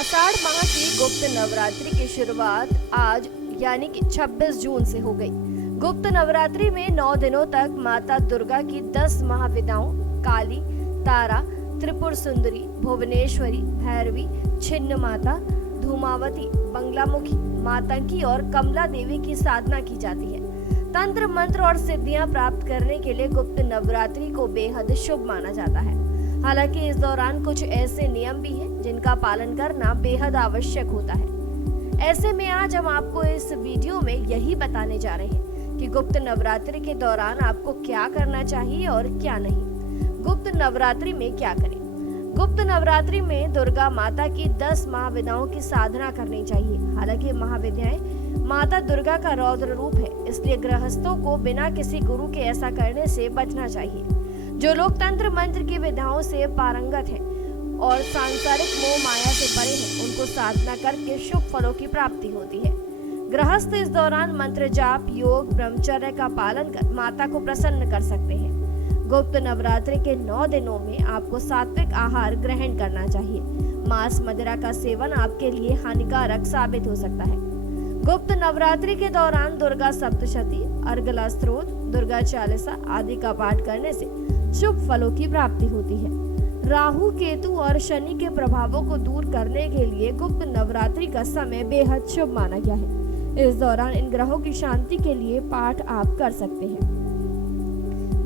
आषाढ़ माह की गुप्त नवरात्रि की शुरुआत आज यानी कि 26 जून से हो गई। गुप्त नवरात्रि में 9 दिनों तक माता दुर्गा की 10 महाविद्याओं काली, तारा, त्रिपुर सुंदरी, भुवनेश्वरी, भैरवी, छिन्न माता, धूमावती, बंगलामुखी, मातंकी और कमला देवी की साधना की जाती है। तंत्र मंत्र और सिद्धियां प्राप्त करने के लिए गुप्त नवरात्रि को बेहद शुभ माना जाता है। हालांकि इस दौरान कुछ ऐसे नियम भी हैं जिनका पालन करना बेहद आवश्यक होता है। ऐसे में आज हम आपको इस वीडियो में यही बताने जा रहे हैं कि गुप्त नवरात्रि के दौरान आपको क्या करना चाहिए और क्या नहीं। गुप्त नवरात्रि में क्या करें? गुप्त नवरात्रि में दुर्गा माता की 10 महाविद्याओं की साधना करनी चाहिए। हालांकि महाविद्याएं माता दुर्गा का रौद्र रूप है, इसलिए गृहस्थों को बिना किसी गुरु के ऐसा करने से बचना चाहिए। जो लोग तंत्र मंत्र की विधाओं से पारंगत हैं और सांसारिक मोह माया से परे हैं, उनको साधना करके शुभ फलों की प्राप्ति होती है। गृहस्थ इस दौरान मंत्र जाप, योग, ब्रह्मचर्य का पालन कर माता को प्रसन्न कर सकते हैं। गुप्त नवरात्रि के 9 दिनों में आपको सात्विक आहार ग्रहण करना चाहिए। मांस मदिरा का सेवन आपके लिए हानिकारक साबित हो सकता है। गुप्त नवरात्रि के दौरान दुर्गा सप्तशती, अर्गला स्तोत्र, दुर्गा चालीसा आदि का पाठ करने से शुभ फलों की प्राप्ति होती है। राहु, केतु और शनि के प्रभावों को दूर करने के लिए गुप्त नवरात्रि का समय बेहद शुभ माना गया है। इस दौरान इन ग्रहों की शांति के लिए पाठ आप कर सकते हैं।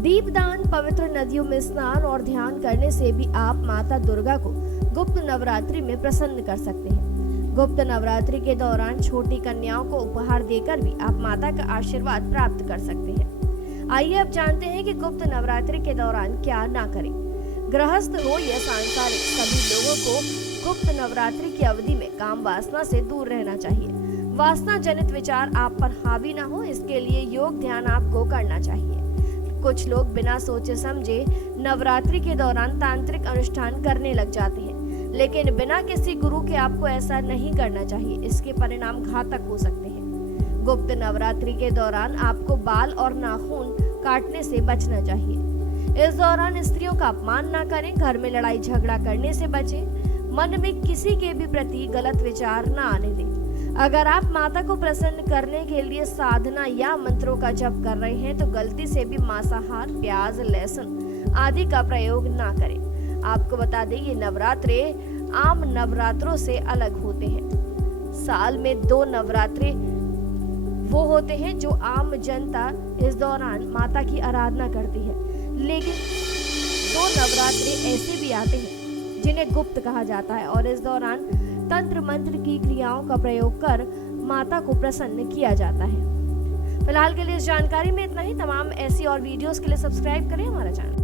दीपदान, पवित्र नदियों में स्नान और ध्यान करने से भी आप माता दुर्गा को गुप्त नवरात्रि में प्रसन्न कर सकते हैं। गुप्त नवरात्रि के दौरान छोटी कन्याओं को उपहार देकर भी आप माता का आशीर्वाद प्राप्त कर सकते हैं। आइए अब जानते हैं कि गुप्त नवरात्रि के दौरान क्या ना करें। गृहस्थ हो या सांसारिक, सभी लोगों को गुप्त नवरात्रि की अवधि में काम वासना से दूर रहना चाहिए। वासना जनित विचार आप पर हावी ना हो, इसके लिए योग ध्यान आपको करना चाहिए। कुछ लोग बिना सोचे समझे नवरात्रि के दौरान तांत्रिक अनुष्ठान करने लग जाते हैं, लेकिन बिना किसी गुरु के आपको ऐसा नहीं करना चाहिए। इसके परिणाम घातक हो सकते हैं। गुप्त नवरात्रि के दौरान आपको बाल और नाखून काटने से बचना चाहिए। इस दौरान स्त्रियों का अपमान ना करें, घर में लड़ाई झगड़ा करने से बचें, मन में किसी के भी प्रति गलत विचार ना आने दें। अगर आप माता को प्रसन्न करने के लिए साधना या मंत्रों का जप कर रहे हैं तो गलती से भी मांसाहार, प्याज, लहसुन आदि का प्रयोग ना करें। आपको बता दें, ये नवरात्रे आम नवरात्रों से अलग होते हैं। साल में 2 नवरात्रे वो होते हैं जो आम जनता इस दौरान माता की आराधना करती है, लेकिन 2 नवरात्रे ऐसे भी आते हैं जिन्हें गुप्त कहा जाता है और इस दौरान तंत्र मंत्र की क्रियाओं का प्रयोग कर माता को प्रसन्न किया जाता है। फिलहाल के लिए इस जानकारी में इतना ही। तमाम ऐसी और वीडियोस के लिए सब्सक्राइब करें हमारा चैनल।